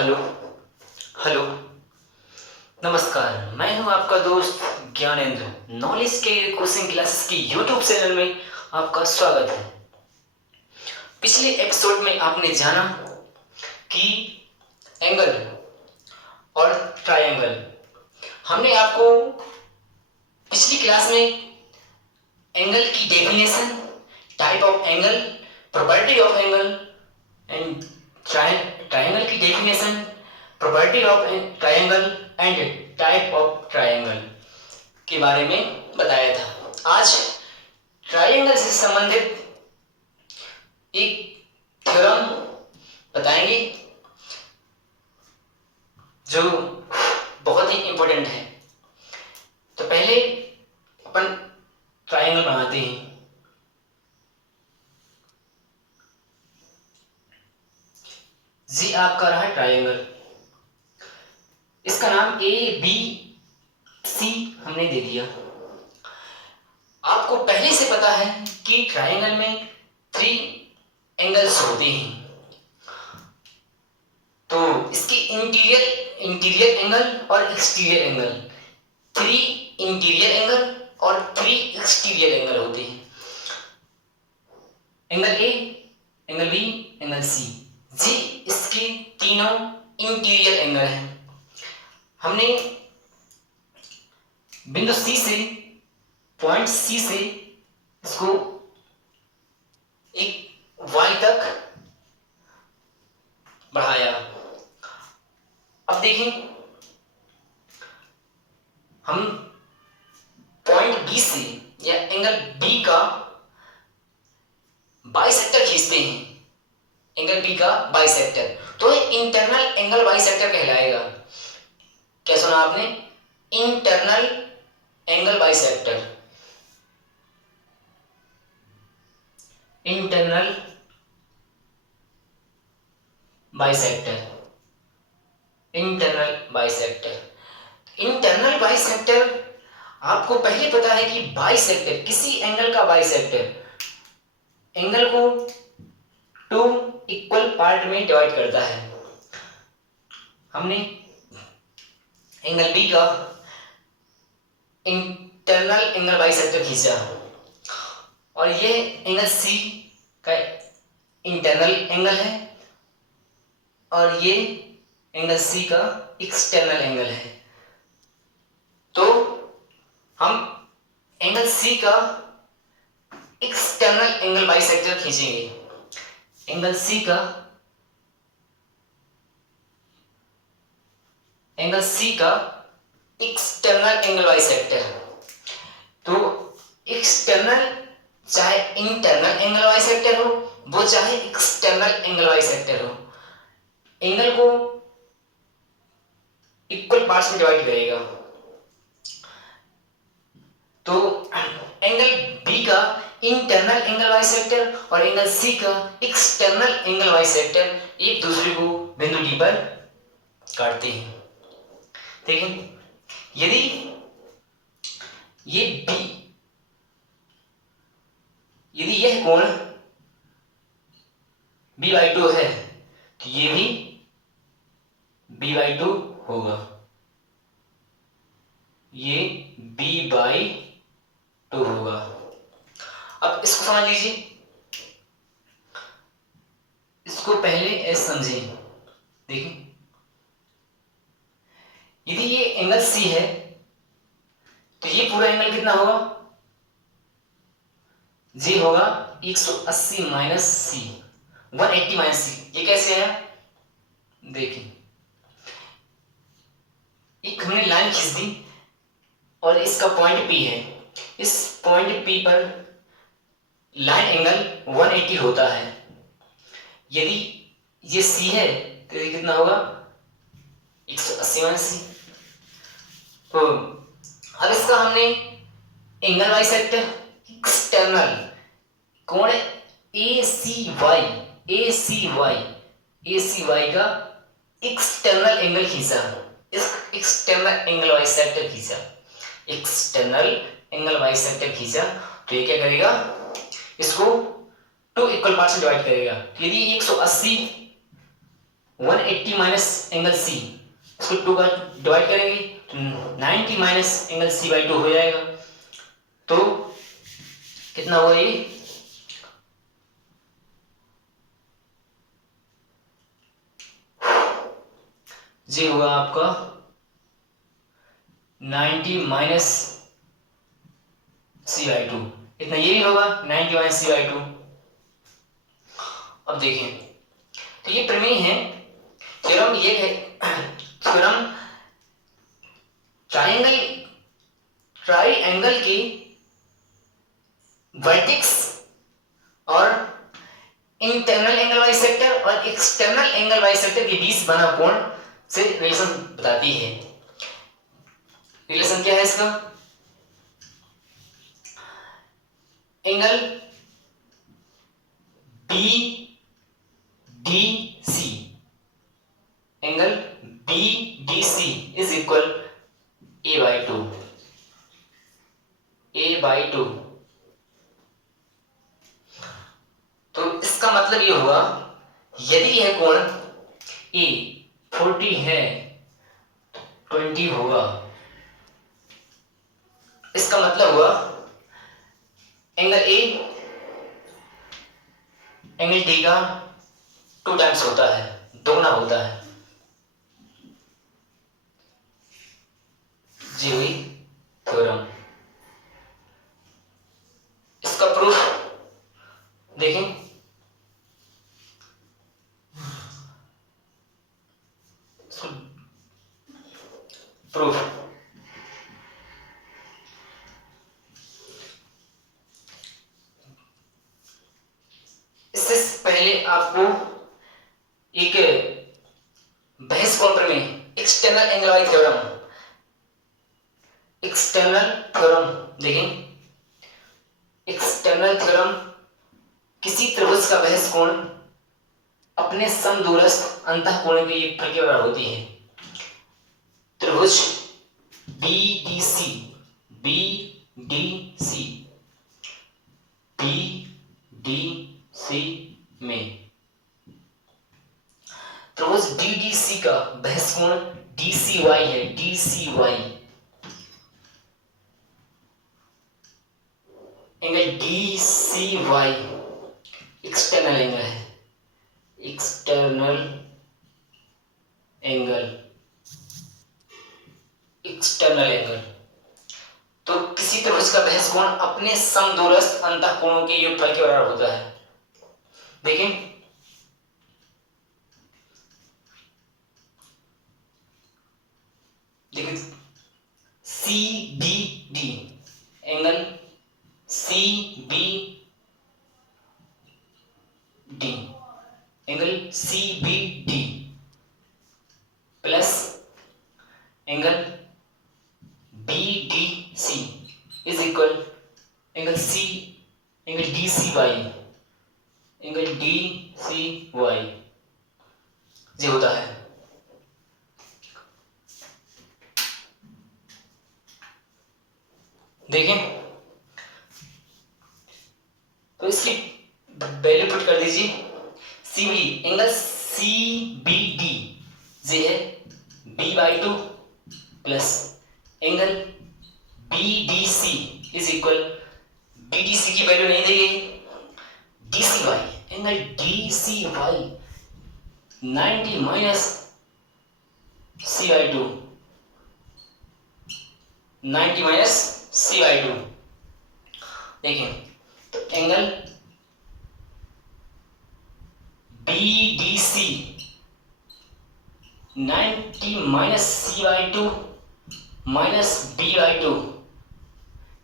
Hello hello नमस्कार। मैं हूं आपका दोस्त ज्ञानेंद्र। नॉलेज के कोचिंग क्लासेस की यूट्यूब चैनल में आपका स्वागत है। पिछले एपिसोड में आपने जाना कि एंगल और ट्रायंगल। हमने आपको पिछली क्लास में एंगल की definition, type of angle, property of angle and triangle की definition, property of triangle and type of triangle के बारे में बताया था। आज ट्रायंगल से संबंधित एक थ्योरम बताएंगे जो बहुत ही इंपॉर्टेंट है। तो पहले अपन ट्रायंगल बनाते हैं। जी आपका रहा ट्रायंगल। इसका नाम ए बी सी हमने दे दिया। आपको पहले से पता है कि ट्रायंगल में 3 एंगल्स होते हैं। तो इसके इंटीरियर एंगल और एक्सटीरियर एंगल, 3 इंटीरियर एंगल और 3 एक्सटीरियर एंगल होते हैं। Angle A, angle B, angle C. जी इसके तीनों इंटीरियर एंगल हैं। हमने बिंदु सी से, पॉइंट सी से इसको एक वाई तक बढ़ाया। अब देखें, हम पॉइंट बी से या एंगल बी का बाइसेक्टर खींचते हैं। एंगल बी का बाइसेक्टर तो इंटरनल एंगल बाइसेक्टर कहलाएगा। क्या सुना आपने? Internal angle bisector. Internal bisector, internal bisector. Internal bisector आपको पहले पता है कि बाइसेक्टर, किसी एंगल का बाइसेक्टर एंगल को 2 इक्वल पार्ट में डिवाइड करता है। हमने एंगल बी का इंटरनल एंगल बाइसेक्टर खींचा और ये एंगल सी का इंटरनल एंगल है और ये एंगल सी का एक्सटर्नल एंगल है। तो हम एंगल सी का एक्सटर्नल एंगल बाइसेक्टर खींचेंगे। एंगल सी का एक्सटर्नल एंगल बाइसेक्टर। तो एक्सटर्नल चाहे इंटरनल एंगल बाइसेक्टर हो, वो चाहे एक्सटर्नल एंगल बाइसेक्टर हो, एंगल को इक्वल पार्ट्स में डिवाइड करेगा। तो एंगल बी का इंटरनल एंगल बाइसेक्टर और एंगल सी का एक्सटर्नल एंगल बाइसेक्टर एक दूसरे को बिंदु डी पर काटते हैं। देखिए, यदि ये बी, यदि यह कोण b/2 है तो ये भी b/2 होगा। ये b/2 होगा। अब इसको समझ लीजिए, इसको पहले ऐसे समझें। देखिए, यदि ये एंगल सी है तो ये पूरा एंगल कितना होगा? जी होगा 180 माइनस सी, 180 माइनस सी। ये कैसे है? देखिए, एक हमने लाइन खींच दी और इसका पॉइंट पी है। इस पॉइंट पी पर लाइन एंगल 180 होता है। यदि ये सी है तो ये कितना होगा? 180 माइनस सी। तो अब इसका हमने एंगल बाइसेक्टर एक्सटर्नल कोण ACY का एक्सटर्नल एंगल खींचा। इस एक्सटर्नल एंगल बाइसेक्टर खींचा, एक्सटर्नल एंगल बाइसेक्टर खींचा तो ये क्या करेगा? इसको 2 इक्वल पार्ट्स में डिवाइड करेगा। यदि 180 180 माइनस एंगल सी, इसको 2 का डिवाइड करेंगे तो 90 माइनस एंगल सी बाई 2 हो जाएगा। तो कितना हुआ ये, ये हुआ आपका 90 माइनस सी बाई 2, इतना ये भी होगा 90 माइनस सी बाई 2। अब देखें तो ये प्रमेय है, थ्योरम ये है, थ्योरम ट्राइएंगल की वर्टेक्स और इंटरनल एंगल बाइसेक्टर और एक्सटर्नल एंगल बाइसेक्टर के बीच बना कोण से रिलेशन बताती है। रिलेशन क्या है इसका, angle B D C, angle B D C is equal A by 2, A by 2। तो इसका मतलब ये हुआ यदि यह कोण ए 40 है 20 होगा, इसका मतलब हुआ एंगल ए एंगल डी का 2 टाइम्स होता है, दोगुना होता है। जी हुई थ्योरम। इसका प्रूफ देखें, प्रूफ इससे पहले आपको एक बहस काउंटर में एक्सटर्नल एंगल वाई थ्योरम, एक्सटर्नल थ्योरम देखें, एक्सटर्नल थ्योरम किसी त्रिभुज का बहस कोण अपने समदूरस्थ अंतःकोण की प्रक्रिया होती है। त्रिभुज BDC, BDC, BDC में त्रिभुज DDC का बहस कोण DCY है, DCY angle DCY external angle है, एक्सटर्नल एंगल, एक्सटर्नल एंगल। तो किसी त्रिभुज का बहस कोण अपने समदूरस्थ अंतःकोणों के योगफल के बराबर होता है। देखें CBD angle CBD angle CBD plus angle BDC is equal angle DCY, angle DCY ये होता है। देखें तो इसकी वैल्यू पुट कर दीजिए, CB एंगल CBD ये है B/2 plus angle BDC is equal, BDC की वैल्यू नहीं दी गई, DCY angle DCY 90 minus C/2, 90 minus C/2। देखें तो angle BDC 90 minus C/2 minus B/2,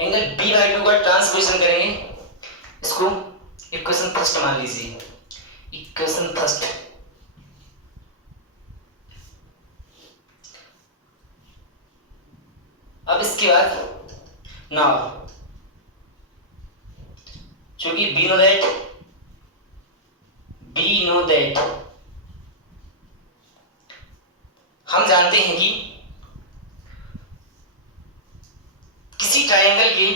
angle B/2 का ट्रांसपोजिशन करेंगे, इसको इक्वेशन फर्स्ट मान लीजिए, इक्वेशन फर्स्ट। अब इसके बाद नाउ चूंकि we know that हम जानते हैं कि किसी ट्रायंगल के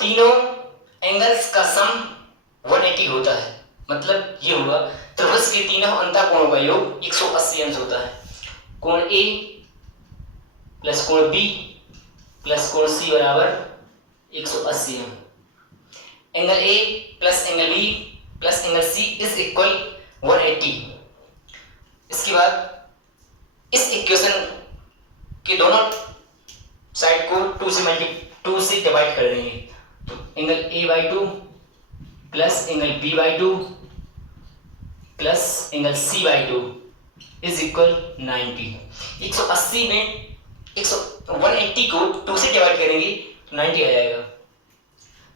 तीनों एंगल्स का सम 180 होता है। मतलब ये हुआ त्रिभुज के तीनों अंतःकोणों का योग 180 अंश होता है। कोण ए प्लस कोण बी प्लस कोण सी बराबर 180 है। Angle A plus angle B plus angle C is equal 180। इसके बाद इस इक्वेशन के दोनों साइड को 2 से डिवाइड कर देंगे। तो angle A by 2 plus angle B by 2 plus angle C by 2 is equal 90। 180 में 180 को 2 से डिवाइड करेंगे तो 90 आ जाएगा।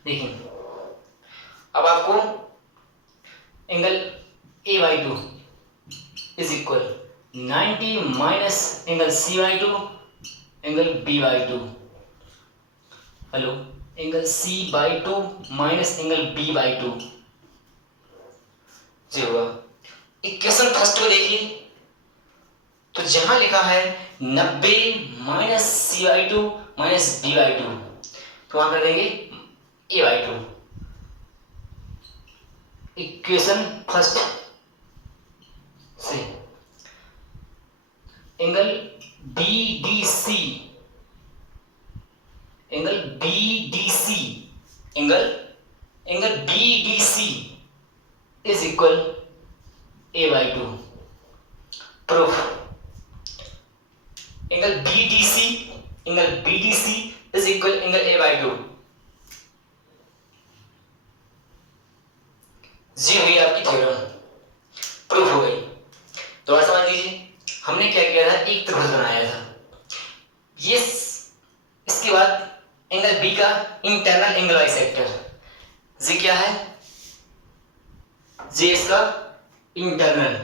देखिए अब आपको angle A by 2 is equal 90 minus angle C by 2 angle B by 2। Hello, angle C by 2 minus angle B by 2 जो होगा। इक्वेशन फर्स्ट को देखिए तो जहां लिखा है 90 minus C by 2 minus B by 2 तो वहां कर देंगे ए बाई 2। इक्वेशन फर्स्ट से angle BDC angle BDC angle BDC is equal A by 2। Proof angle BDC is equal angle A by 2। जी हुई आपकी थ्योरम, प्रूफ हो गई। तो और समझ लीजिए हमने क्या किया था, एक त्रिभुज बनाया था। ये इसके बाद एंगल बी का इंटरनल एंगल बाइसेक्टर, जी क्या है, जी इसका इंटरनल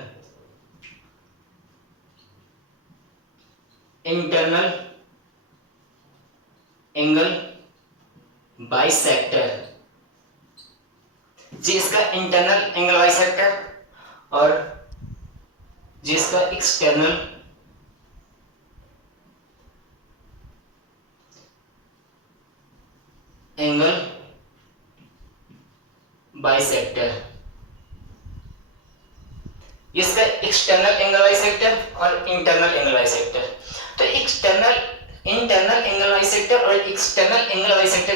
एंगल बाइसेक्टर, जी इसका इंटरनल एंगल बाइसेक्टर और जी इसका एक्सटर्नल एंगल बाइसेक्टर, इसका एक्सटर्नल एंगल बाइसेक्टर और इंटरनल एंगल बाइसेक्टर। तो इंटरनल एंगल बाइसेक्टर और एक्सटर्नल एंगल बाइसेक्टर